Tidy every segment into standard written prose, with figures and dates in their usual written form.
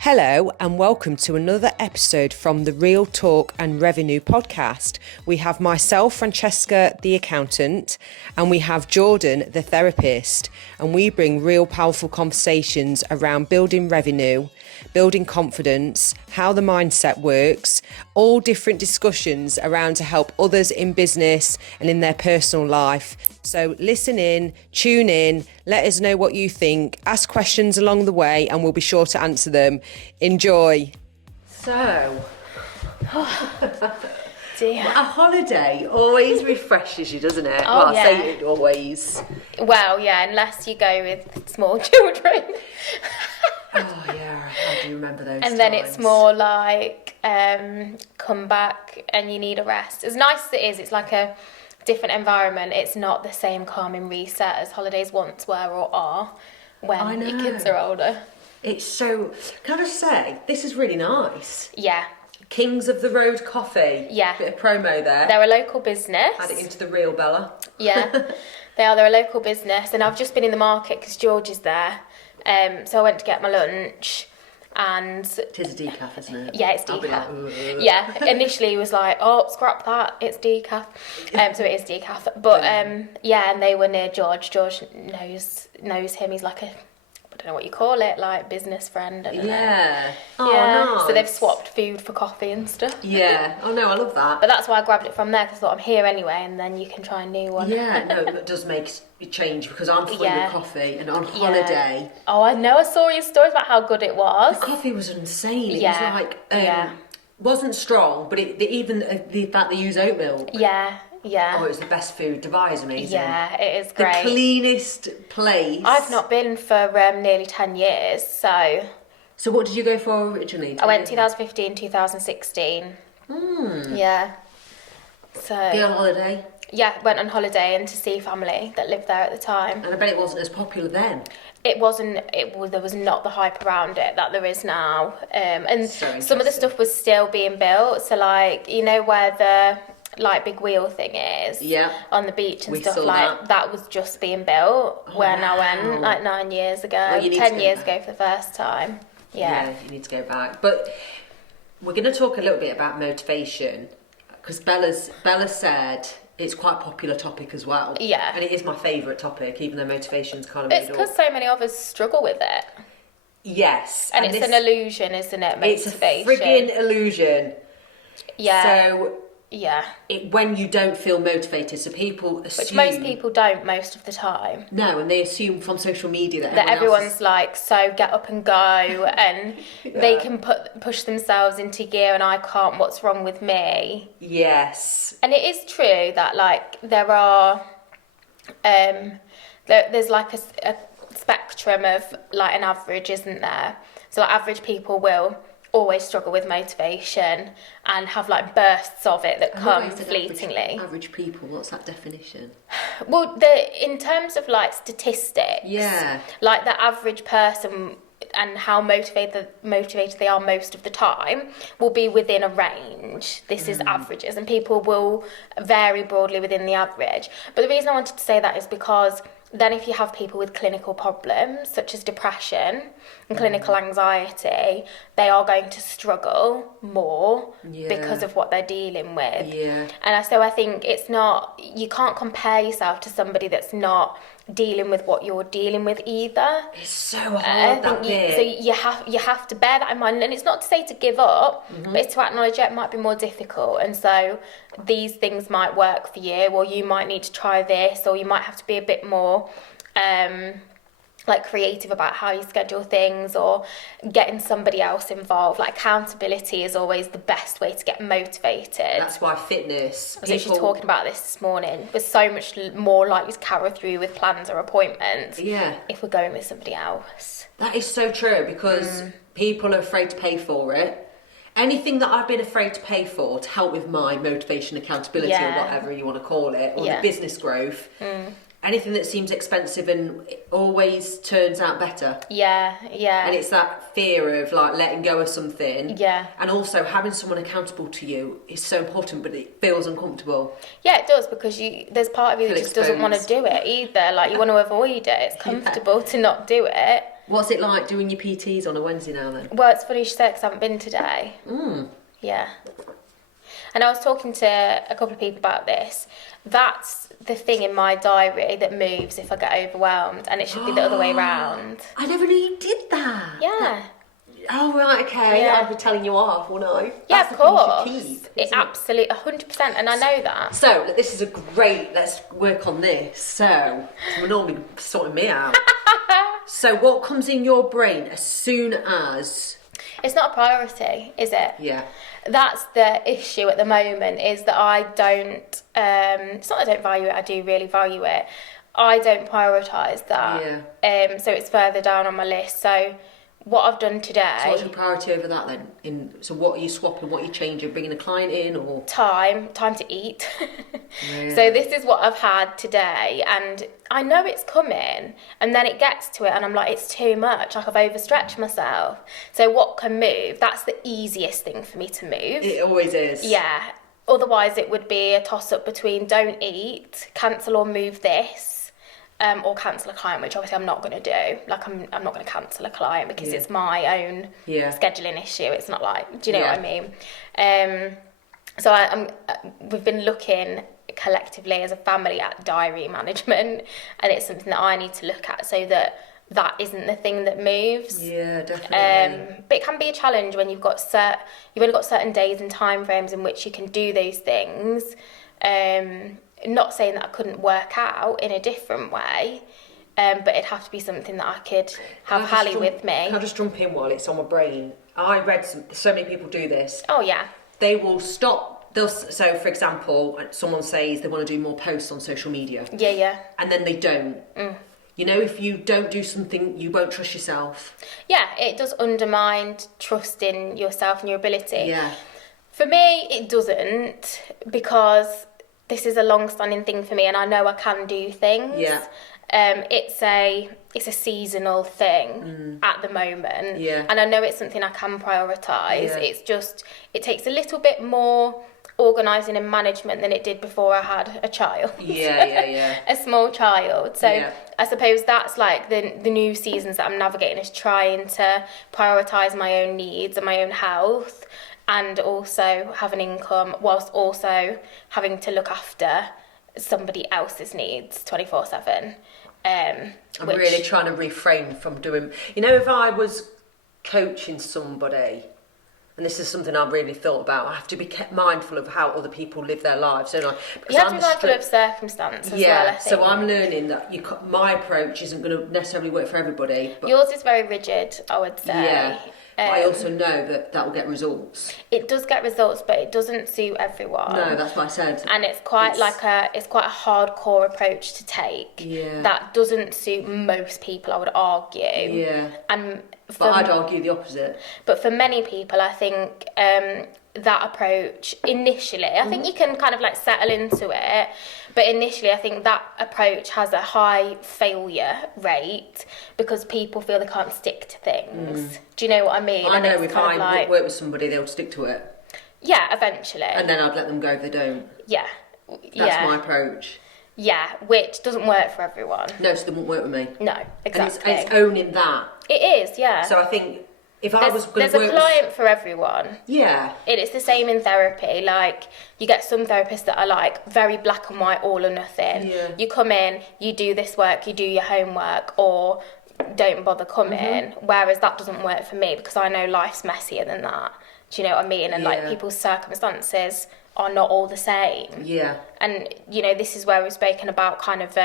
Hello and welcome to another episode from the Real Talk and Revenue podcast. We have myself, Francesca, the accountant, and we have Jordan, the therapist, and we bring real powerful conversations around building revenue, building confidence, how the mindset works, all different discussions around to help others in business and in their personal life. So listen in, tune in, let us know what you think, ask questions along the way and we'll be sure to answer them. Enjoy. So, Dear. A holiday always refreshes you, doesn't it? Oh, well, yeah. I say it always. Well, yeah, unless you go with small children. Oh yeah, I do remember those And then it's more like come back and you need a rest. As nice as it is, it's like a different environment. It's not the same calming reset as holidays once were or are when your kids are older. It's so, can I just say, this is really nice. Yeah. Kings of the Road Coffee. Yeah. Bit of promo there. They're a local business. Add it into the reel, Bella. Yeah. They're a local business, and I've just been in the market because George is there. So I went to get my lunch, and It is a decaf, isn't it? yeah, it's I'll be like, decaf. "Ugh." Yeah, initially he was like, "Oh, scrap that, it's decaf." So it is decaf. But yeah, and they were near George. George knows him. He's like I don't know what you call it, like business friend. I don't know. Yeah. Oh, Yeah. nice. So they've swapped food for coffee and stuff. Yeah. Oh no, I love that. But that's why I grabbed it from there, because I thought I'm here anyway, and then you can try a new one. Yeah, no, it does make a change because I'm fully Yeah. with coffee and on holiday. Oh, I know. I saw your stories about how good it was. The coffee was insane. It Yeah. was like, Yeah. wasn't strong, but even the fact they use oat milk. Yeah. Yeah. Oh, it was the best food. Dubai is amazing. Yeah, it is The great. cleanest place. I've not been for nearly 10 years, so So what did you go for originally? I went 2015, 2016. Yeah. So Be on holiday, yeah, went on holiday and to see family that lived there at the time. and I bet it wasn't as popular then. There was not the hype around it that there is now. And So some of the interesting. stuff was still being built. So like, you know where the like big wheel thing is Yeah. on the beach and We stuff, saw like that was just being built when I went wow. like 9 years ago, Well, you need to 10 go years back. ago for the first time. Yeah. You need to go back. But we're going to talk a little bit about motivation because Bella said it's quite a popular topic as well. Yeah. And it is my favourite topic, even though motivation's kind of It's made because up. so many of us struggle with it. Yes. And it's this- an illusion, isn't it? It's a Motivation. frigging illusion. Yeah. So Yeah. when you don't feel motivated, so people assume... Which most people don't most of the time. No, and they assume from social media That everyone everyone's like, so get up and go, and they can push themselves into gear, and I can't, what's wrong with me? Yes. And it is true that like there are there's like a spectrum of like an average, isn't there? So like, average people will always struggle with motivation and have like bursts of it that come fleetingly. Average people, what's that definition? Well, in terms of like statistics, Yeah. like the average person and how motivated they are most of the time will be within a range. This is averages, and people will vary broadly within the average. But the reason I wanted to say that is because then if you have people with clinical problems such as depression and clinical anxiety, they are going to struggle more because of what they're dealing with. Yeah. And so I think you can't compare yourself to somebody that's not dealing with what you're dealing with either. It's so hard, that bit. So you have to bear that in mind, and it's not to say to give up, but it's to acknowledge it might be more difficult, and so these things might work for you, or you might need to try this, or you might have to be a bit more like creative about how you schedule things, or getting somebody else involved. Like accountability is always the best way to get motivated. That's why fitness. I was actually talking about this morning. We're so much more likely to carry through with plans or appointments if we're going with somebody else. That is so true, because people are afraid to pay for it. Anything that I've been afraid to pay for to help with my motivation, accountability, or whatever you want to call it, or the business growth, anything that seems expensive and it always turns out better. Yeah. And it's that fear of like letting go of something. Yeah. And also having someone accountable to you is so important, but it feels uncomfortable. Yeah, it does, because there's part of you that Feel just doesn't want to exposed. do it either. Like you want to avoid it. It's comfortable to not do it. What's it like doing your PTs on a Wednesday now then? Well, it's funny you said because I haven't been today. Yeah. And I was talking to a couple of people about this. That's the thing in my diary that moves if I get overwhelmed, and it should be the other way round. I never knew you did that. Yeah. Oh, right, okay. Yeah. I'd be telling you off, wouldn't I? Yeah, That's of the thing course. you should keep, It absolutely, 100%, and I know that. So, this is a great, let's work on this. So we're normally sorting me out. So what comes in your brain as soon as... It's not a priority, is it? Yeah. That's the issue at the moment, is that I don't, it's not that I don't value it, I do really value it. I don't prioritise that. Yeah. So it's further down on my list. So what I've done today... So what's your priority over that then? So what are you swapping, what are you changing? Bringing a client in or...? Time to eat. Really? So this is what I've had today, and I know it's coming, and then it gets to it and I'm like, it's too much, like I've overstretched myself. So what can move? That's the easiest thing for me to move. It always is. Yeah. Otherwise it would be a toss-up between don't eat, cancel or move this, or cancel a client, which obviously I'm not going to do. Like I'm not going to cancel a client because it's my own scheduling issue. It's not like, do you know what I mean? So we've been looking collectively as a family at diary management, and it's something that I need to look at so that isn't the thing that moves. Yeah, definitely. But it can be a challenge when you've only got certain days and time frames in which you can do those things. Not saying that I couldn't work out in a different way, but it'd have to be something that I could have Hallie with me. Can I just jump in while it's on my brain? I read so many people do this. Oh yeah. They will stop. So, for example, someone says they want to do more posts on social media. Yeah. And then they don't. You know, if you don't do something, you won't trust yourself. Yeah, it does undermine trust in yourself and your ability. Yeah. For me, it doesn't, because this is a long-standing thing for me, and I know I can do things. Yeah. It's a seasonal thing at the moment. Yeah. And I know it's something I can prioritise. Yeah. It's just, it takes a little bit more organising and management than it did before I had a child. Yeah. A small child. So I suppose that's like the new seasons that I'm navigating, is trying to prioritise my own needs and my own health, and also have an income whilst also having to look after somebody else's needs 24/7. I'm really trying to refrain from doing... You know, if I was coaching somebody, and this is something I've really thought about, I have to be kept mindful of how other people live their lives, don't I? Because you have to be mindful of circumstance as well, I think. So I'm learning that my approach isn't going to necessarily work for everybody. But yours is very rigid, I would say. Yeah. But I also know that will get results. It does get results, but it doesn't suit everyone. No, that's what I said. And it's quite a hardcore approach to take. Yeah. That doesn't suit most people, I would argue. Yeah. But I'd argue the opposite. But for many people, I think that approach initially, I think you can kind of like settle into it, but initially I think that approach has a high failure rate because people feel they can't stick to things. Do you know what I mean? I know if I work with somebody, they'll stick to it. Yeah, eventually. And then I'd let them go if they don't. Yeah. That's my approach. Yeah, which doesn't work for everyone. No, so they won't work with me. No, exactly. And it's owning that. It is, yeah. So I think if I was going to work... There's a client for everyone. Yeah. It's the same in therapy. Like, you get some therapists that are like very black and white, all or nothing. Yeah. You come in, you do this work, you do your homework, or don't bother coming. Whereas that doesn't work for me because I know life's messier than that. Do you know what I mean? And like people's circumstances are not all the same. Yeah. And, you know, this is where we've spoken about kind of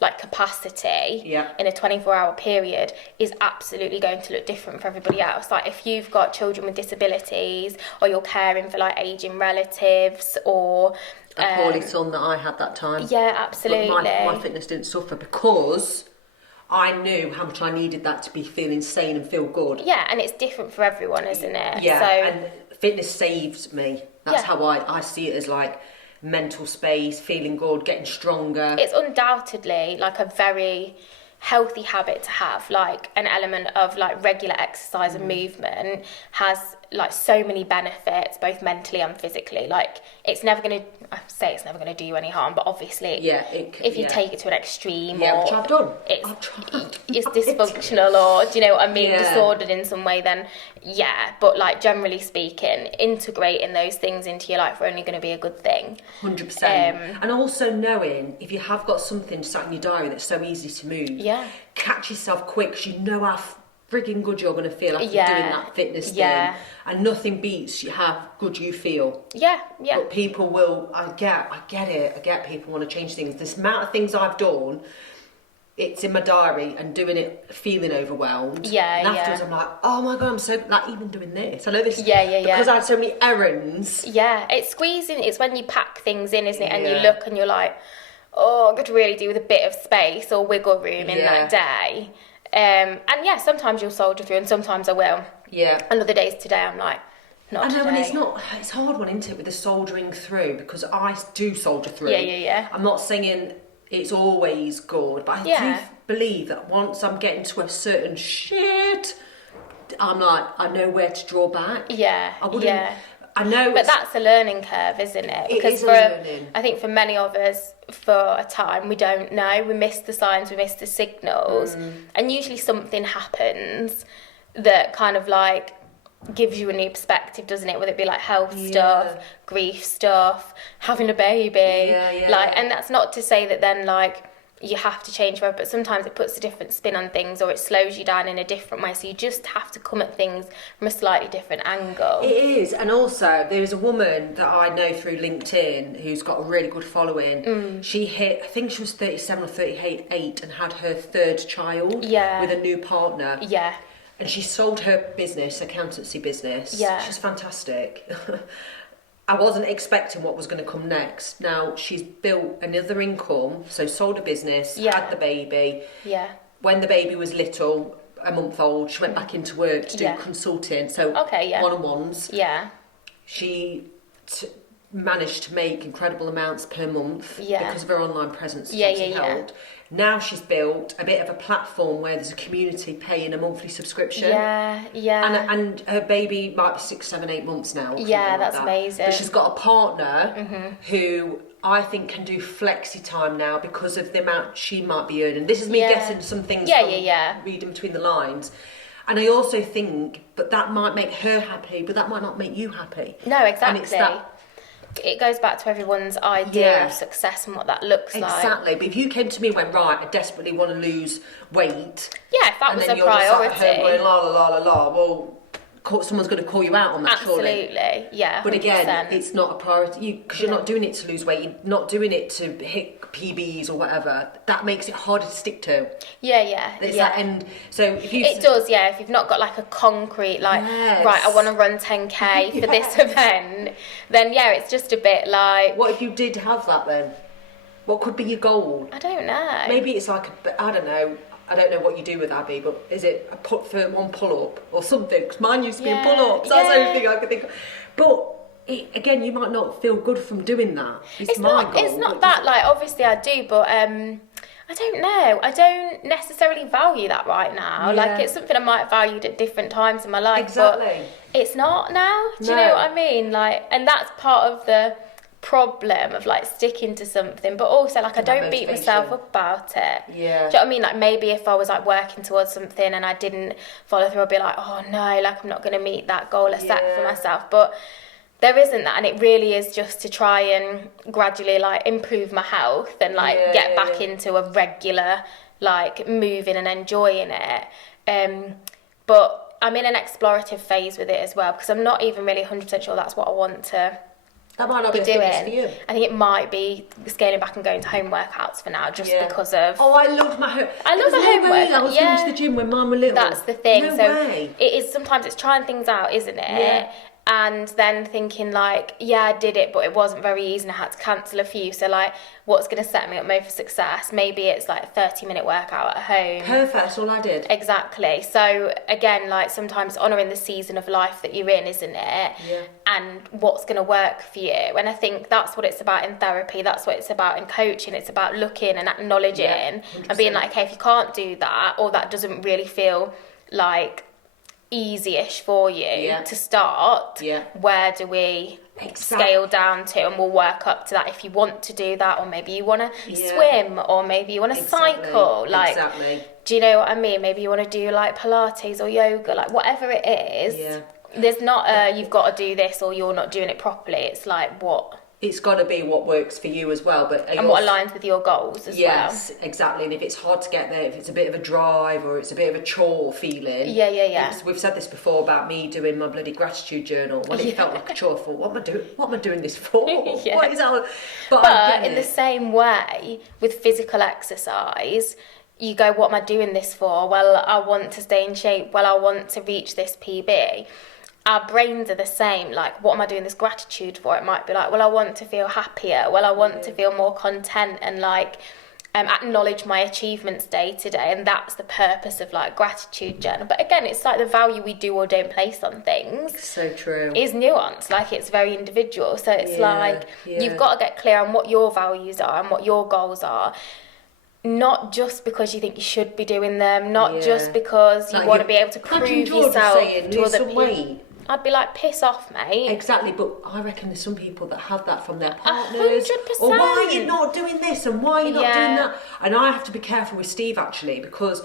like capacity in a 24-hour period is absolutely going to look different for everybody else. Like if you've got children with disabilities, or you're caring for like aging relatives, or a poorly son that I had that time. Yeah, absolutely. But my fitness didn't suffer because I knew how much I needed that to be feeling sane and feel good. Yeah, and it's different for everyone, isn't it? Yeah, so, and fitness saves me. That's how I see it, as like mental space, feeling good, getting stronger. It's undoubtedly like a very healthy habit to have, like an element of like regular exercise and movement has like so many benefits, both mentally and physically. Like it's never going to do you any harm, but obviously if you take it to an extreme, or which I've done. It's dysfunctional, or do you know what I mean, disordered in some way, then but like generally speaking, integrating those things into your life are only going to be a good thing. 100%. And also knowing if you have got something sat in your diary that's so easy to move, catch yourself quick, because you know how frigging good you're going to feel after doing that fitness thing, and nothing beats how good you feel. But people will, I get people want to change things. This amount of things I've done, it's in my diary, and doing it feeling overwhelmed, and afterwards I'm like, oh my god, I'm so, like, even doing this, I know this, because I had so many errands. It's squeezing, it's when you pack things in, isn't it, and you look and you're like, oh, I could really do with a bit of space or wiggle room in that day. And sometimes you'll soldier through, and sometimes I will. And other days today I'm like, not today. I know, and it's hard one, isn't it, with the soldiering through, because I do soldier through. I'm not saying it's always good, but I do believe that once I'm getting to a certain shit, I'm like, I know where to draw back. I know, but that's a learning curve, isn't it? Because learning. I think for many of us, for a time, we don't know. We miss the signs, we miss the signals, and usually something happens that kind of like gives you a new perspective, doesn't it? Whether it be like health stuff, grief stuff, having a baby, like, and that's not to say that then like you have to change forever, but sometimes it puts a different spin on things, or it slows you down in a different way, so you just have to come at things from a slightly different angle. It is. And also there's a woman that I know through LinkedIn who's got a really good following. She hit, I think she was 37 or 38 and had her third child with a new partner, and she sold her business, accountancy business. She's fantastic. I wasn't expecting what was going to come next. Now, she's built another income, so sold a business, had the baby. When the baby was little, a month old, she went back into work to do consulting, so one-on-ones. She managed to make incredible amounts per month because of her online presence. Now she's built a bit of a platform where there's a community paying a monthly subscription. And her baby might be 6, 7, 8 months now. That's amazing. But she's got a partner who I think can do flexi time now because of the amount she might be earning. This is me guessing some things from reading between the lines. And I also think, but that might make her happy, but that might not make you happy. No, exactly. And it's it goes back to everyone's idea of success and what that looks like. Exactly. But if you came to me and went, right, I desperately want to lose weight. If that was a priority. And then you're just like at home going, la, la, la, la, la. Well, someone's going to call you out on that, surely. Absolutely, 100%. But again, it's not a priority, because you're not doing it to lose weight, you're not doing it to hit PBs or whatever. That makes it harder to stick to. It's that end. So if you... It does, if you've not got like a concrete, like, right, I want to run 10k for this event, then it's just a bit like... What if you did have that then? What could be your goal? I don't know. Maybe it's like, I don't know what you do with Abby, but is it a one pull-up or something? Because mine used to be a pull-up, so that's the only thing I could think of. But again, you might not feel good from doing that. It's my goal. It's not that, like, obviously I do, but I don't know. I don't necessarily value that right now. Like, it's something I might have valued at different times in my life, but it's not now. Do you know what I mean? Like, and that's part of the problem of like sticking to something, but also like I don't beat myself up about it. Do you know what I mean? Like maybe if I was like working towards something and I didn't follow through, I'd be like, oh no, like I'm not going to meet that goal I set for myself. But there isn't that, and it really is just to try and gradually like improve my health and like get back into a regular like moving and enjoying it. But I'm in an explorative phase with it as well, because I'm not even really 100% sure that's what I want to That might not be doing. For you. I think it might be scaling back and going to home workouts for now, just because of... Oh, I love my home... I love my home workout. I was going to the gym when mine were little. That's the thing. No so way. it is, sometimes it's trying things out, isn't it? and then thinking like, yeah, I did it, but it wasn't very easy and I had to cancel a few. So like, what's going to set me up more for success? Maybe it's like a 30-minute workout at home. Perfect, that's all I did. Exactly. So again, like sometimes honouring the season of life that you're in, isn't it? Yeah. And what's going to work for you. And I think that's what it's about in therapy. That's what it's about in coaching. It's about looking and acknowledging and being like, okay, if you can't do that, or that doesn't really feel like easy-ish for you to start, where do we scale down to, and we'll work up to that if you want to do that, or maybe you want to swim, or maybe you want to cycle, like, do you know what I mean? Maybe you want to do like Pilates or yoga, like whatever it is. There's not a you've got to do this or you're not doing it properly. It's like what it's got to be what works for you as well, but and what aligns with your goals as well. Yes, exactly. And if it's hard to get there, if it's a bit of a drive or it's a bit of a chore feeling, we've said this before about me doing my bloody gratitude journal. Well, it felt like a chore. For what am I doing this for? What is that? But in the same way with physical exercise, you go, what am I doing this for? Well, I want to stay in shape. Well, I want to reach this PB. Our brains are the same. Like, what am I doing this gratitude for? It might be like, well, I want to feel happier. Well, I want to feel more content and like acknowledge my achievements day to day. And that's the purpose of like gratitude journal. But again, it's like the value we do or don't place on things. So true. Is nuanced. Like, it's very individual. So it's you've got to get clear on what your values are and what your goals are. Not just because you think you should be doing them, not just because you want to be able to prove yourself to other people. I'd be like, piss off, mate. Exactly, but I reckon there's some people that have that from their partners. 100%. Or why are you not doing this and why are you not doing that? And I have to be careful with Steve, actually, because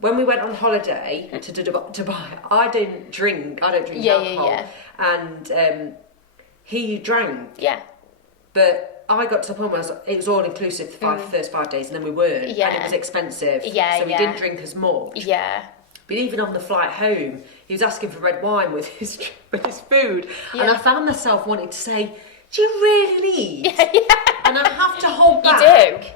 when we went on holiday to Dubai, I don't drink alcohol. And he drank. Yeah. But I got to the point where it was all inclusive the first 5 days, and then we weren't. And it was expensive. So we didn't drink as much. Yeah. But even on the flight home, he was asking for red wine with his food. And I found myself wanting to say, do you really need? And I have to hold back. You do.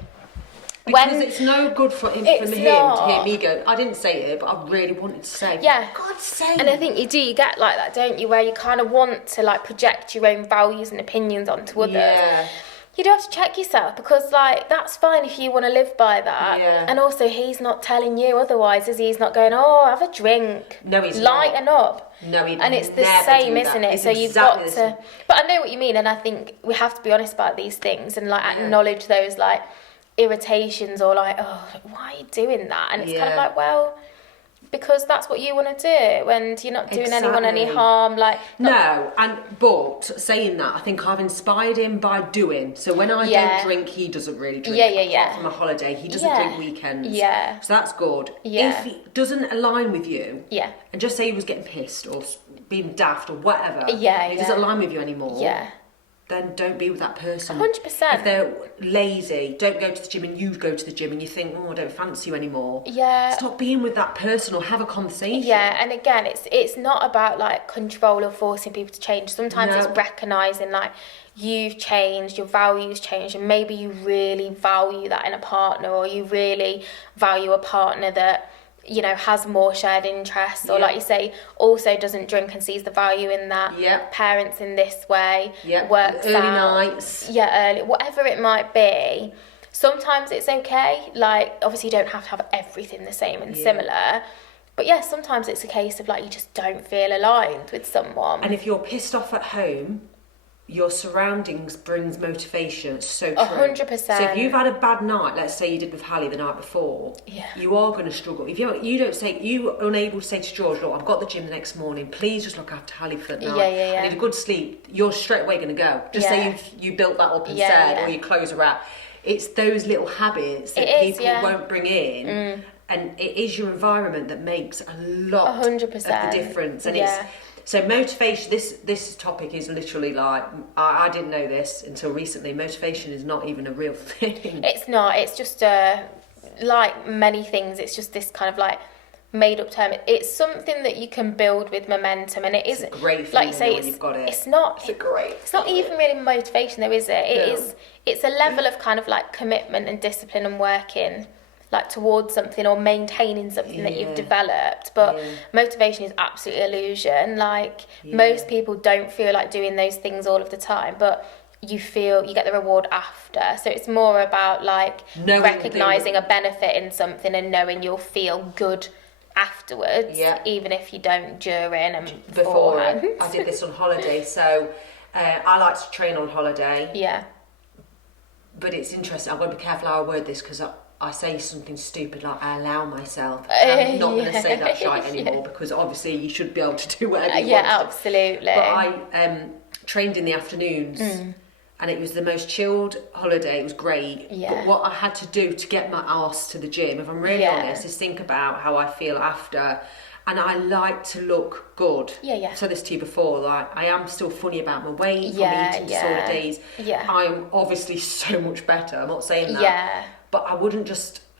Because it's no good for him to hear me go, I didn't say it, but I really wanted to say, God's sake. And I think you do, you get like that, don't you, where you kind of want to like project your own values and opinions onto others. Yeah. You do have to check yourself, because like that's fine if you want to live by that. And also he's not telling you otherwise, is he? He's not going, oh, have a drink. No, he's lighten not. up. No, he'd and it's the never same, do isn't that. it? It's so you've exactly got to. But I know what you mean, and I think we have to be honest about these things and like acknowledge those like irritations or like, oh, why are you doing that? And it's kind of like, well, because that's what you want to do, and you're not doing anyone any harm. Like but saying that, I think I've inspired him by doing. So when I don't drink, he doesn't really drink. Apart from a holiday, he doesn't drink weekends. So that's good. If he doesn't align with you, and just say he was getting pissed or being daft or whatever, he doesn't align with you anymore. Then don't be with that person. 100%. If they're lazy, don't go to the gym and you go to the gym and you think, oh, I don't fancy you anymore. Stop being with that person or have a conversation. And again, it's not about like control or forcing people to change. Sometimes it's recognising like you've changed, your values changed, and maybe you really value that in a partner, or you really value a partner that, you know, has more shared interests, or like you say, also doesn't drink and sees the value in that. Parents in this way, works early out. nights. Early, whatever it might be. Sometimes it's okay. Like, obviously you don't have to have everything the same and similar. But sometimes it's a case of like you just don't feel aligned with someone. And if you're pissed off at home, your surroundings brings motivation. It's so true. 100%. So if you've had a bad night, let's say you did with Hallie the night before, you are going to struggle. If you're unable to say to George, look, I've got the gym the next morning, please just look after Hallie for the night. I need a good sleep. You're straight away going to go. Just say you built that up and said, or your clothes are out. It's those little habits that people won't bring in. And it is your environment that makes a lot 100%. of the difference. And it's... So motivation, this topic is literally like, I didn't know this until recently, motivation is not even a real thing. It's not, it's just like many things, it's just this kind of like made up term. It's something that you can build with momentum, and it's a great feeling, like you say, when you've got it. It's not even really motivation though, is it? It's a level of kind of like commitment and discipline and working like towards something or maintaining something that you've developed. But motivation is absolute illusion. Like most people don't feel like doing those things all of the time, but you get the reward after. So it's more about like recognizing a benefit in something and knowing you'll feel good afterwards, even if you don't during and beforehand. I did this on holiday, so I like to train on holiday. Yeah. But it's interesting, I've got to be careful how I word this, because I say something stupid like I allow myself. I'm not going to say that shite anymore, because obviously you should be able to do whatever you want. Yeah, absolutely. But I trained in the afternoons, and it was the most chilled holiday. It was great. Yeah. But what I had to do to get my arse to the gym, if I'm really honest, is think about how I feel after. And I like to look good. Yeah. I've said this to you before, like I am still funny about my weight from eating disorder days. Yeah. I'm obviously so much better. I'm not saying that. Yeah. But I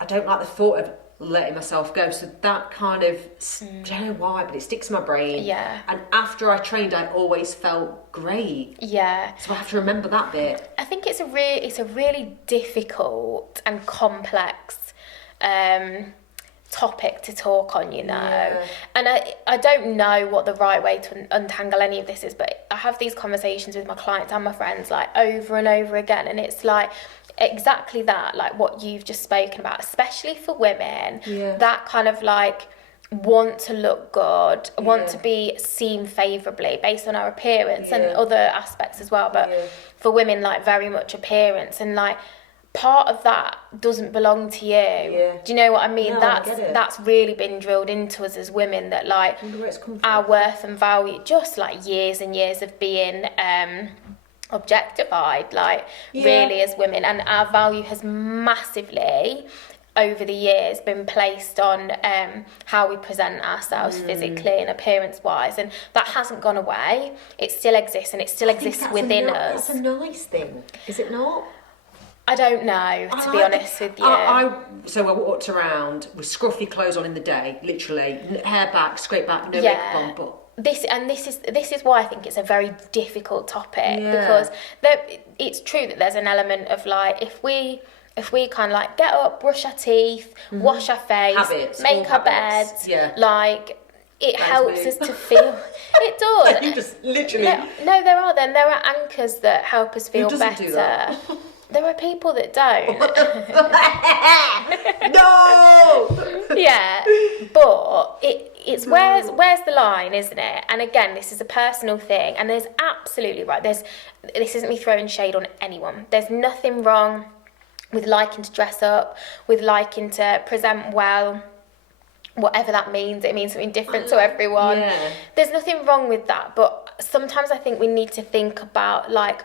don't like the thought of letting myself go. So that kind of, I don't know why, but it sticks in my brain. Yeah. And after I trained, I always felt great. Yeah. So I have to remember that bit. I think it's a really difficult and complex topic to talk on, you know. Yeah. And I don't know what the right way to untangle any of this is, but I have these conversations with my clients and my friends like over and over again, and it's like exactly that, like what you've just spoken about, especially for women, that kind of like want to look good, want to be seen favourably based on our appearance and other aspects as well, but for women, like very much appearance, and like part of that doesn't belong to you. Do you know what I mean? No, that's really been drilled into us as women, that like our worth and value, just like years and years of being objectified, like really as women, and our value has massively over the years been placed on how we present ourselves physically and appearance wise, and that hasn't gone away. It still exists, and it still exists within us. That's a nice thing, is it not? I don't know, to be honest with you. So I walked around with scruffy clothes on in the day, literally, hair back, straight back, no makeup on, but this is why I think it's a very difficult topic, because it's true that there's an element of like, if we kind of like get up, brush our teeth, wash our face, make our beds, like it helps us to feel. It does. You just literally. No, there are anchors that help us feel better. Do that? There are people that don't. No. Yeah, but it's where's the line, isn't it? And again, this is a personal thing, and there's absolutely right. This isn't me throwing shade on anyone. There's nothing wrong with liking to dress up, with liking to present well, whatever that means. It means something different to everyone. There's nothing wrong with that, but sometimes I think we need to think about like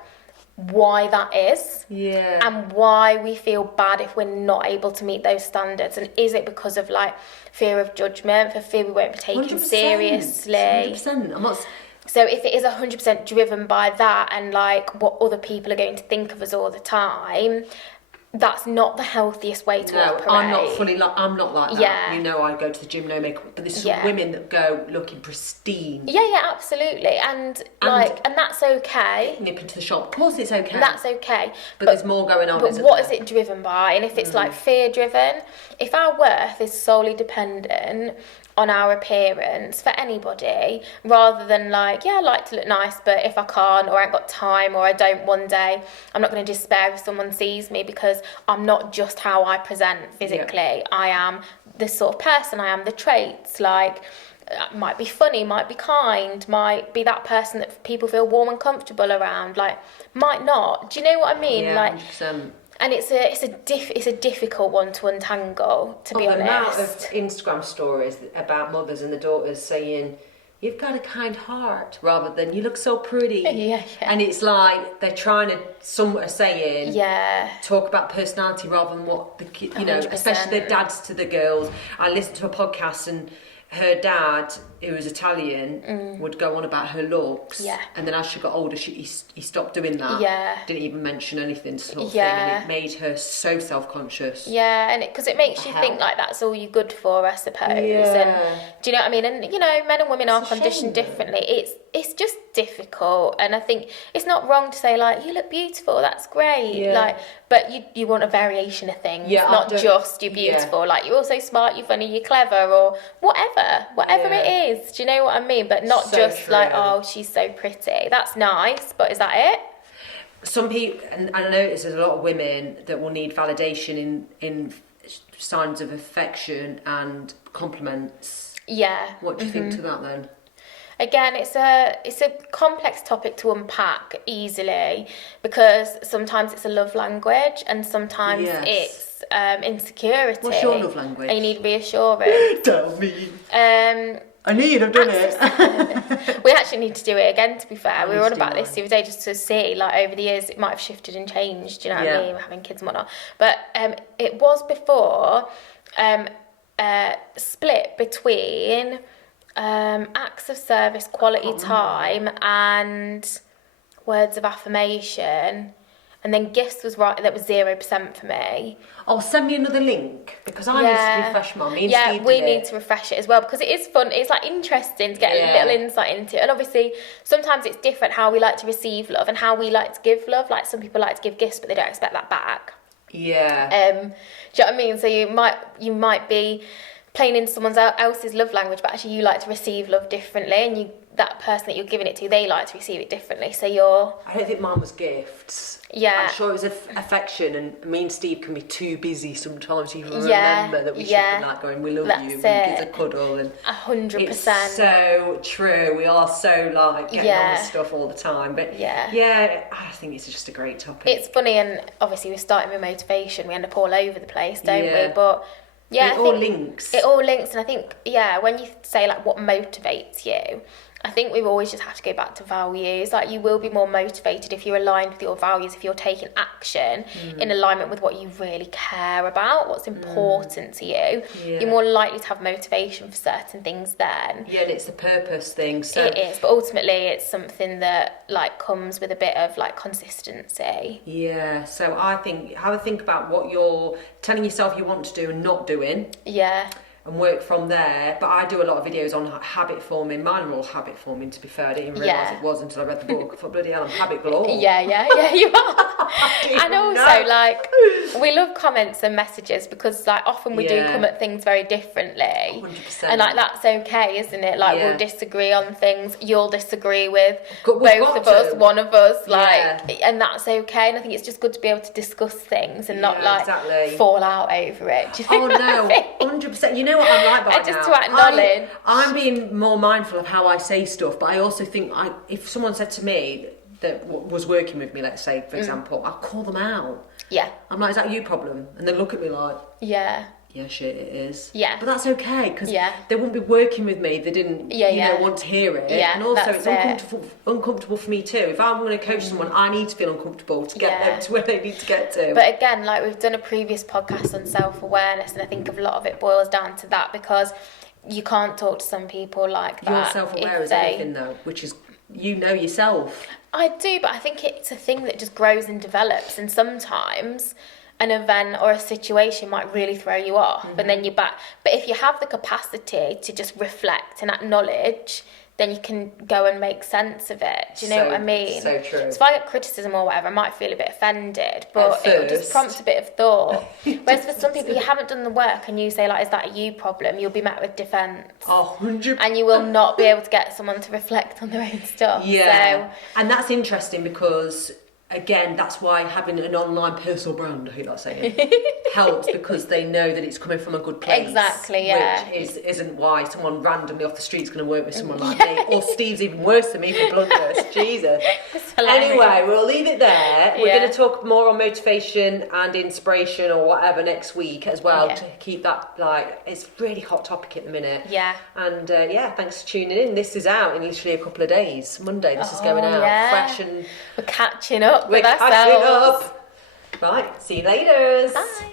why that is, and why we feel bad if we're not able to meet those standards. And is it because of like fear of judgment, for fear we won't be taken 100%, seriously? 100%. I'm not. So if it is 100% driven by that and like what other people are going to think of us all the time, that's not the healthiest way to operate. I'm not like that. You know, I go to the gym, no makeup, but there's some women that go looking pristine. Yeah, absolutely. And that's okay. Nip into the shop. Of course it's okay. That's okay. But there's more going on, But what is it driven by? And if it's like fear driven, if our worth is solely dependent on our appearance for anybody, rather than like, I like to look nice, but if I can't, or I ain't got time, or I don't one day, I'm not going to despair if someone sees me, because I'm not just how I present physically. I am the sort of person, I am the traits, like might be funny, might be kind, might be that person that people feel warm and comfortable around, like might not. Do you know what I mean? Like 100%. And it's a difficult one to untangle, to be honest. The amount of Instagram stories about mothers and the daughters saying, "You've got a kind heart," rather than "You look so pretty." And it's like they're trying to, some are saying, talk about personality rather than what the kid, you know, 100%. especially the dads to the girls. I listened to a podcast, and her dad, who was Italian, would go on about her looks, and then as she got older, he stopped doing that. Didn't even mention anything, sort of thing, and it made her so self-conscious. And because it makes you think like that's all you're good for, I suppose. And do you know what I mean? And you know, men and women are conditioned differently. it's just difficult. And I think it's not wrong to say, like, you look beautiful, that's great. Yeah. Like, but you want a variation of things, Yeah, not just you're beautiful. Yeah. Like, you're also smart, you're funny, you're clever, or whatever Yeah. it is. Do you know what I mean? But not So just true. like, oh, she's so pretty. That's nice, but is that it? Some people, and I notice there's a lot of women that will need validation in signs of affection and compliments. Yeah. What do you think to that then? Again, it's a complex topic to unpack easily, because sometimes it's a love language and sometimes it's insecurity. What's your love language? And you need reassurance. Tell me. I need, I've done it. We actually need to do it again, to be fair. We were on about this the other day just to see, like, over the years it might have shifted and changed, do you know what I mean? We're having kids and whatnot. But it was before split between acts of service, quality time, and words of affirmation. And then gifts was right, that was 0% for me. Oh, send me another link, because I need to refresh mine. Me and Steve we did need it. to refresh it as well, because it is fun. It's like interesting to get a little insight into it. And obviously, sometimes it's different how we like to receive love and how we like to give love. Like, some people like to give gifts, but they don't expect that back. Yeah. Do you know what I mean? So you might be playing in someone else's love language, but actually you like to receive love differently, and that person that you're giving it to, they like to receive it differently. So I don't think mine was gifts. Yeah. I'm sure it was affection, and me and Steve can be too busy sometimes to even remember that we should be like going, we love you, and give a cuddle. And 100%. It's so true. We are so like getting on with stuff all the time. But yeah, I think it's just a great topic. It's funny, and obviously we're starting with motivation. We end up all over the place, don't we? But yeah, it all links. It all links, and I think, when you say like what motivates you, I think we've always just had to go back to values. Like, you will be more motivated if you're aligned with your values, if you're taking action in alignment with what you really care about, what's important to you. Yeah. You're more likely to have motivation for certain things then. Yeah, and it's the purpose thing. So it is, but ultimately it's something that like comes with a bit of like consistency. Yeah, so I think have a think about what you're telling yourself you want to do and not doing. Yeah. And work from there. But I do a lot of videos on habit forming. Mine are all habit forming, to be fair. I didn't even realise it was until I read the book. I thought, bloody hell, I'm habit galore. Yeah, you are. And also, like, we love comments and messages, because like often we do come at things very differently. 100%. And like, that's okay, isn't it? Like, we'll disagree on things. You'll disagree with both of us, one of us, like, and that's okay. And I think it's just good to be able to discuss things and not fall out over it. Do you think no, 100%. You know what I'm like right just now? to acknowledge. I'm being more mindful of how I say stuff, but I also think if someone said to me that was working with me, let's say, for example, I'll call them out. Yeah. I'm like, is that your problem? And they look at me like, yeah, shit, it is. Yeah. But that's okay, because they wouldn't be working with me if they didn't want to hear it. Yeah, and also it's uncomfortable for me too. If I'm going to coach someone, I need to feel uncomfortable to get them to where they need to get to. But again, like, we've done a previous podcast on self-awareness, and I think a lot of it boils down to that, because you can't talk to some people like that. You're self-aware as anything though, which is, you know yourself. I do, but I think it's a thing that just grows and develops, and sometimes an event or a situation might really throw you off, and then you're back. But if you have the capacity to just reflect and acknowledge, then you can go and make sense of it. Do you know what I mean? So true. So if I get criticism or whatever, I might feel a bit offended, but it'll just prompt a bit of thought. Whereas for some people, you haven't done the work and you say, like, is that a you problem? You'll be met with defence. 100%. And you will not be able to get someone to reflect on their own stuff. Yeah. So, and that's interesting, because again, that's why having an online personal brand, I hate that saying, helps, because they know that it's coming from a good place. Exactly, yeah. Which isn't why someone randomly off the street's going to work with someone like me. Or Steve's even worse than me for bluntness. Jesus. Anyway, we'll leave it there. We're going to talk more on motivation and inspiration or whatever next week as well, to keep that, like, it's a really hot topic at the minute. Yeah. And thanks for tuning in. This is out in literally a couple of days. Monday, this is going out. Fresh, and we're catching up. We're catching up. Right, see you later. Bye.